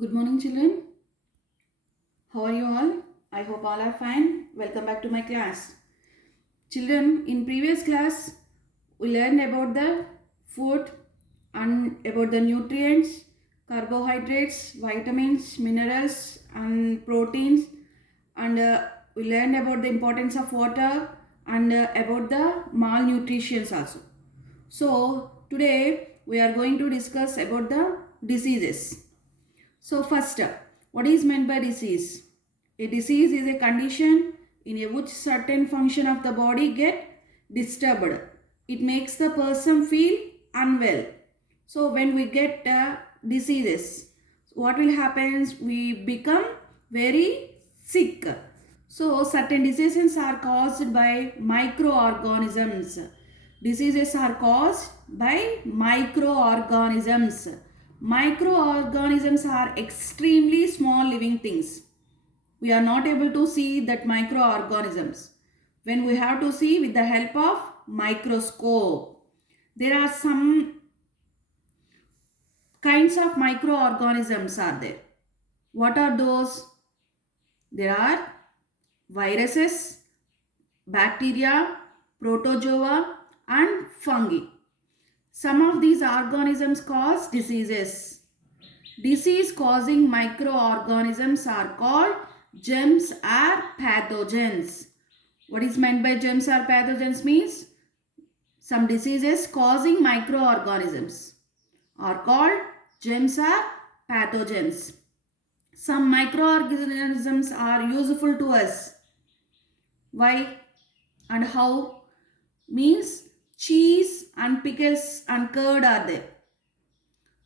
Good morning, children. How are you all? I hope all are fine. Welcome back to my class. Children, in previous class, we learned about the food and about the nutrients, carbohydrates, vitamins, minerals, and proteins. And we learned about the importance of water and about the malnutrition also. So, today we are going to discuss about the diseases. So first, what is meant by disease? A disease is a condition in which certain function of the body get disturbed. It makes the person feel unwell. So when we get diseases, what will happen is we become very sick. So certain diseases are caused by microorganisms. Diseases are caused by microorganisms. Microorganisms are extremely small living things. We are not able to see that microorganisms when we have to see with the help of microscope. There are some kinds of microorganisms are there. What are those? There are viruses, bacteria, protozoa and fungi. Some of these organisms cause diseases. Disease causing microorganisms are called germs or pathogens. What is meant by germs or pathogens means some diseases causing microorganisms are called germs or pathogens. Some microorganisms are useful to us. Why and how? Means cheese and pickles and curd are there.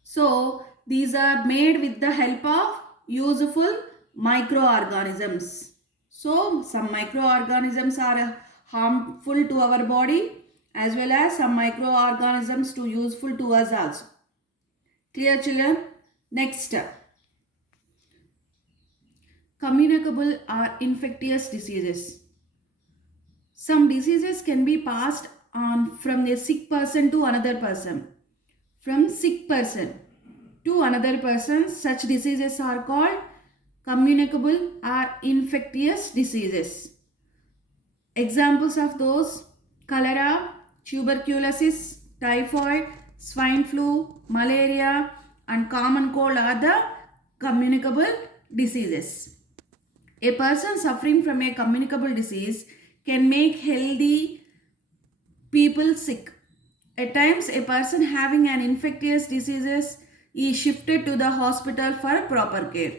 So these are made with the help of useful microorganisms. So some microorganisms are harmful to our body as well as some microorganisms to useful to us also. Clear, children? Next, communicable or infectious diseases. Some diseases can be passed on from a sick person to another person. From sick person to another person, such diseases are called communicable or infectious diseases. Examples of those: cholera, tuberculosis, typhoid, swine flu, malaria and common cold are the communicable diseases. A person suffering from a communicable disease can make healthy people sick. At times, a person having an infectious diseases is shifted to the hospital for proper care.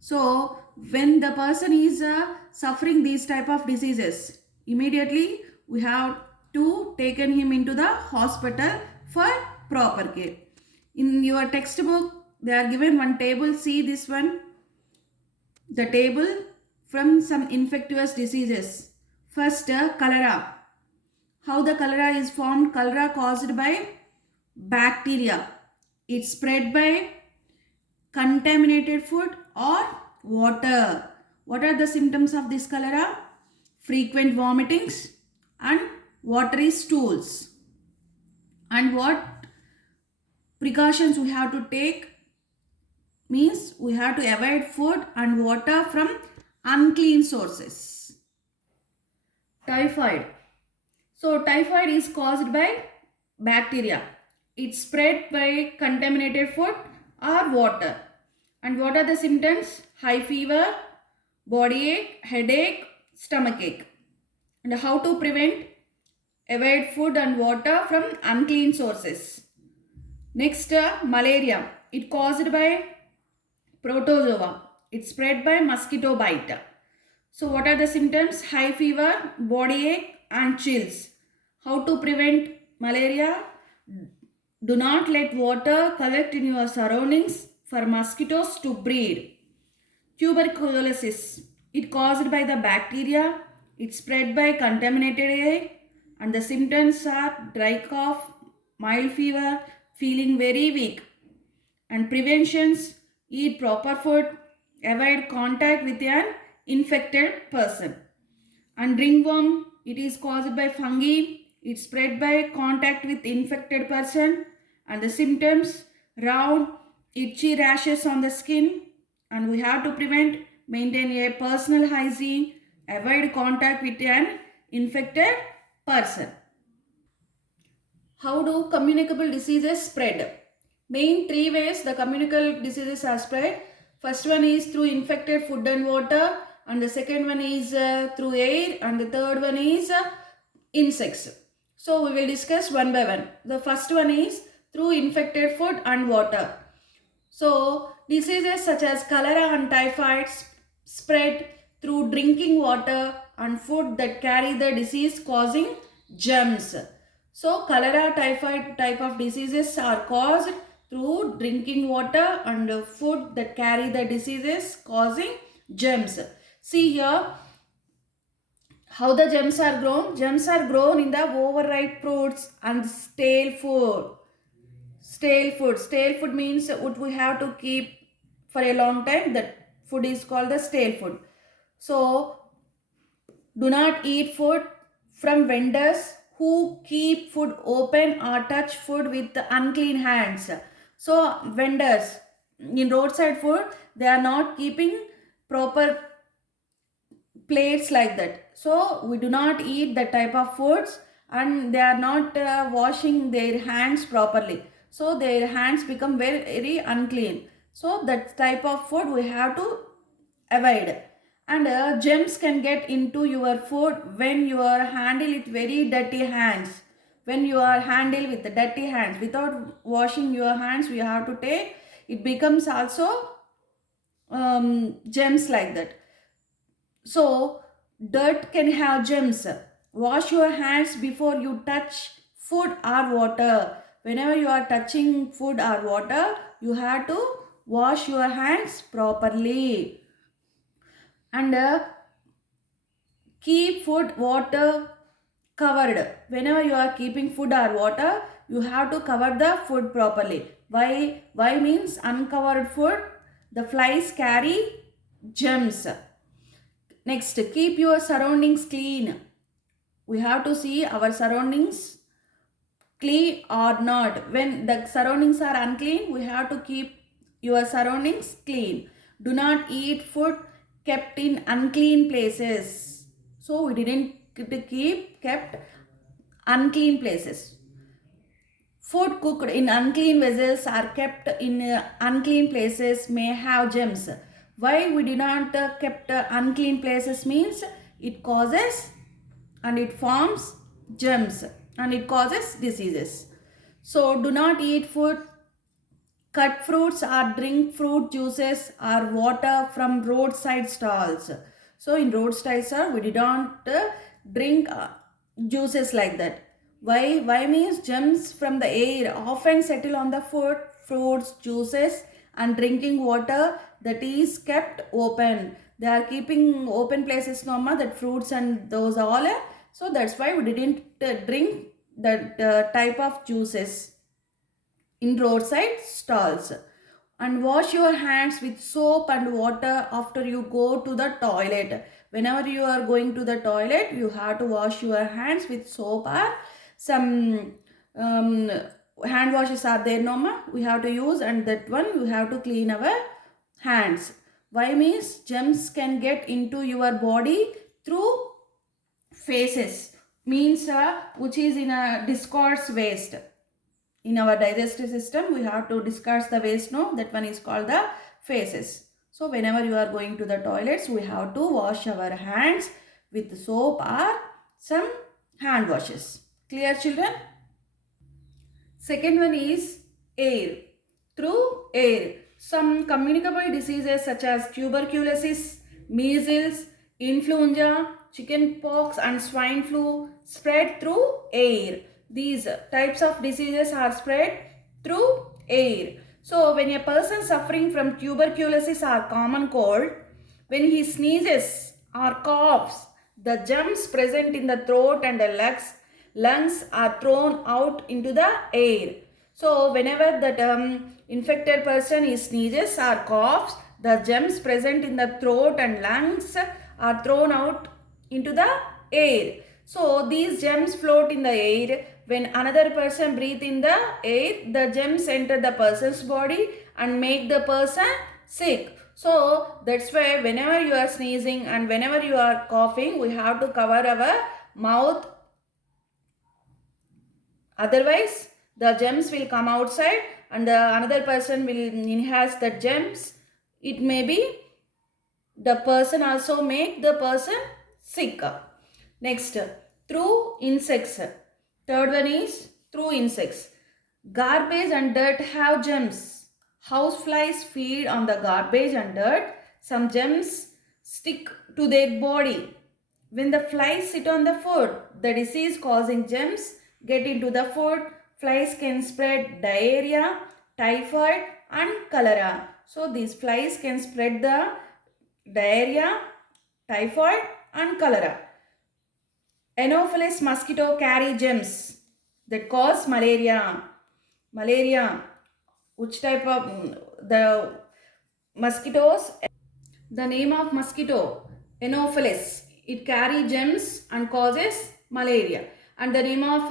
So, when the person is suffering these type of diseases, immediately we have to taken him into the hospital for proper care. In your textbook, they are given one table. See this one, the table from some infectious diseases. First, cholera. How the cholera is formed? Cholera caused by bacteria. It's spread by contaminated food or water. What are the symptoms of this cholera? Frequent vomitings and watery stools. And what precautions we have to take means we have to avoid food and water from unclean sources. Typhoid. So typhoid is caused by bacteria. It's spread by contaminated food or water. And what are the symptoms? High fever, body ache, headache, stomach ache. And how to prevent? Avoid food and water from unclean sources. Next, malaria. It caused by protozoa. It's spread by mosquito bite. So what are the symptoms? High fever, body ache and chills. How to prevent malaria? Do not let water collect in your surroundings for mosquitoes to breed. Tuberculosis. It caused by the bacteria. It's spread by contaminated air and the symptoms are dry cough, mild fever, feeling very weak. And preventions: eat proper food, avoid contact with an infected person. And ringworm, it is caused by fungi. It's spread by contact with infected person and the symptoms: round itchy rashes on the skin, and we have to maintain a personal hygiene, avoid contact with an infected person. How do communicable diseases spread? Main three ways the communicable diseases are spread. First one is through infected food and water, and the second one is through air, and the third one is insects. So we will discuss one by one. The first one is through infected food and water. So diseases such as cholera and typhoid spread through drinking water and food that carry the disease causing germs. So cholera, typhoid type of diseases are caused through drinking water and food that carry the diseases causing germs. See here how the germs are grown. Germs are grown in the overripe fruits and stale food. Stale food means what we have to keep for a long time. That food is called the stale food. So do not eat food from vendors who keep food open or touch food with unclean hands. So vendors in roadside food, they are not keeping proper plates like that. So we do not eat that type of foods, and they are not washing their hands properly. So their hands become very, very unclean. So that type of food we have to avoid. And germs can get into your food when you are handle it very dirty hands. When you are handle with the dirty hands without washing your hands, you have to take, it becomes also germs like that. So dirt can have germs. Wash your hands before you touch food or water. Whenever you are touching food or water, you have to wash your hands properly. And keep food, water covered. Whenever you are keeping food or water, you have to cover the food properly. Why means uncovered food, the flies carry germs. Next, keep your surroundings clean. We have to see our surroundings clean or not. When the surroundings are unclean, we have to keep your surroundings clean. Do not eat food kept in unclean places. So we didn't kept unclean places. Food cooked in unclean vessels or kept in unclean places may have germs. Why we did not kept unclean places means it causes and it forms germs and it causes diseases. So do not eat food, cut fruits or drink fruit juices or water from roadside stalls. So in roadside stalls we did not drink juices like that. Why means germs from the air often settle on the food, fruits, juices and drinking water that is kept open. They are keeping open places normal, that fruits and those all. So that's why we didn't drink that type of juices in roadside stalls. And wash your hands with soap and water after you go to the toilet. Whenever you are going to the toilet, you have to wash your hands with soap or some hand washes are there normal we have to use, and that one you have to clean our hands. Why means germs can get into your body through faces, means which is in a discourse waste. In our digestive system we have to discuss the waste, no, that one is called the faces. So whenever you are going to the toilets, we have to wash our hands with soap or some hand washes. Clear, children? Second one is air. Through air, some communicable diseases such as tuberculosis, measles, influenza, chickenpox and swine flu spread through air. These types of diseases are spread through air. So when a person suffering from tuberculosis or common cold, when he sneezes or coughs, the germs present in the throat and the lungs are thrown out into the air. So whenever that infected person is sneezes or coughs, the germs present in the throat and lungs are thrown out into the air. So these germs float in the air. When another person breathes in the air, the germs enter the person's body and make the person sick. So that's why whenever you are sneezing and whenever you are coughing, we have to cover our mouth. Otherwise, the germs will come outside and the another person will inhale the germs. It may be the person also make the person sick. Next, through insects. Third one is through insects. Garbage and dirt have germs. Houseflies feed on the garbage and dirt. Some germs stick to their body. When the flies sit on the food, the disease causing germs get into the food. Flies can spread diarrhea, typhoid and cholera. So these flies can spread the diarrhea, typhoid and cholera. Anopheles mosquito carry germs that cause malaria. Malaria, which type of the mosquitoes? The name of mosquito, Anopheles. It carry germs and causes malaria. And the name of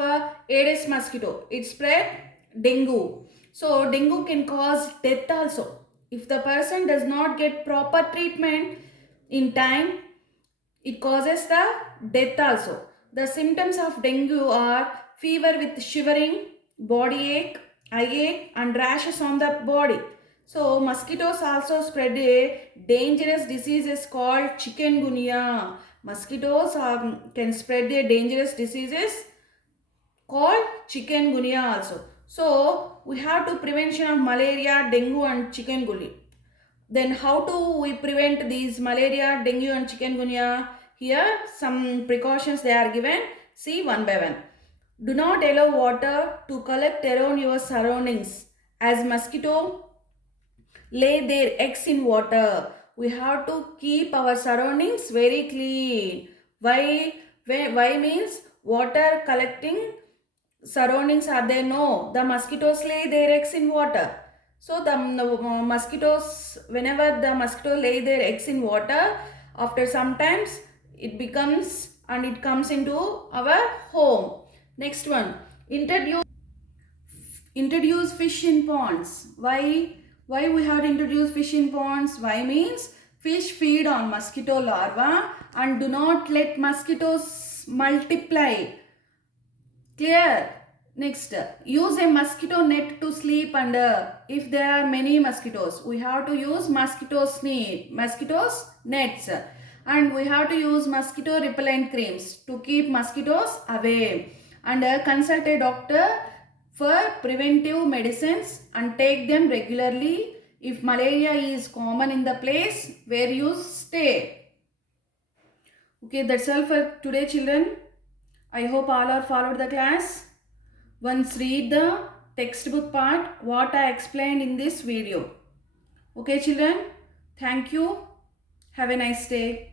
Aedes mosquito, it spread dengue. So dengue can cause death also. If the person does not get proper treatment in time, it causes the death also. The symptoms of dengue are fever with shivering, body ache, eye ache and rashes on the body. So mosquitoes also spread a dangerous diseases called chikungunya. Mosquitoes can spread a dangerous diseases called chikungunya also. So we have to prevention of malaria, dengue and chikungunya. Then how do we prevent these malaria, dengue and chikungunya? Here some precautions they are given. See one by one. Do not allow water to collect around your surroundings as mosquito lay their eggs in water. We have to keep our surroundings very clean. Why? Why means water collecting surroundings are there? No, the mosquitoes lay their eggs in water. So the mosquitoes, whenever the mosquito lay their eggs in water, after some times it becomes and it comes into our home. Next one, introduce fish in ponds. Why we have to introduce fish in ponds? Why means fish feed on mosquito larvae and do not let mosquitoes multiply. Clear? Next, use a mosquito net to sleep under. If there are many mosquitoes, we have to use mosquitoes nets, and we have to use mosquito repellent creams to keep mosquitoes away, and consult a doctor for preventive medicines and take them regularly if malaria is common in the place where you stay. Okay, that's all for today, children. I hope all are followed the class. Once read the textbook part what I explained in this video. Okay children, thank you. Have a nice day.